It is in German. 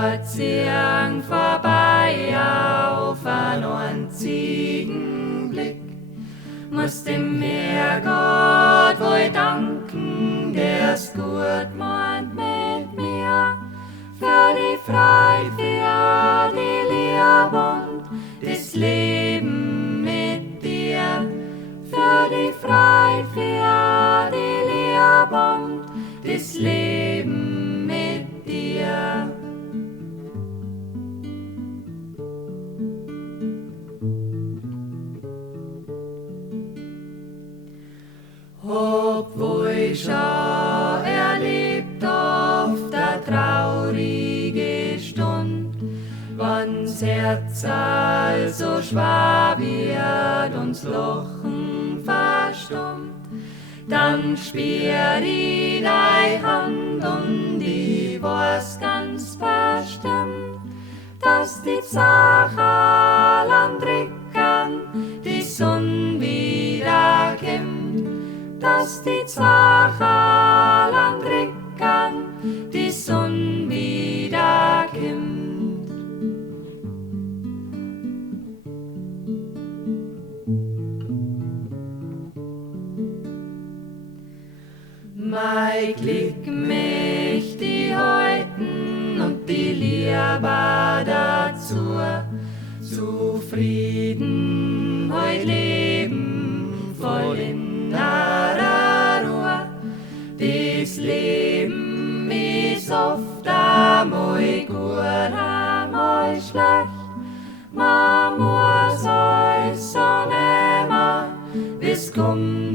Spazieren vorbei auf einen einzigen Blick. Muss dem Herrgott wohl danken, der's gut meint mit mir. Für die Freiheit, für die Liebe und das Leben mit dir. Für die Freiheit, für die Liebe und das Leben mit dir. Obwohl ich schon erlebt oft der traurige Stund, wann's Herz also schwer wird und's Lachen verstummt, dann spür ich deine Hand und ich weiß ganz bestimmt, dass die Sache lang trickern, die Sonne wieder kommt. Dass die Sache lang trickern, die Sonne wieder kommt. Mein Glück mich die Heuten und die Liebe dazu, zufrieden heut leben, voll innerer Ruhe. Das Leben ist oft einmal gut, einmal schlecht. Man muss alles so nehmen, wie's kommt.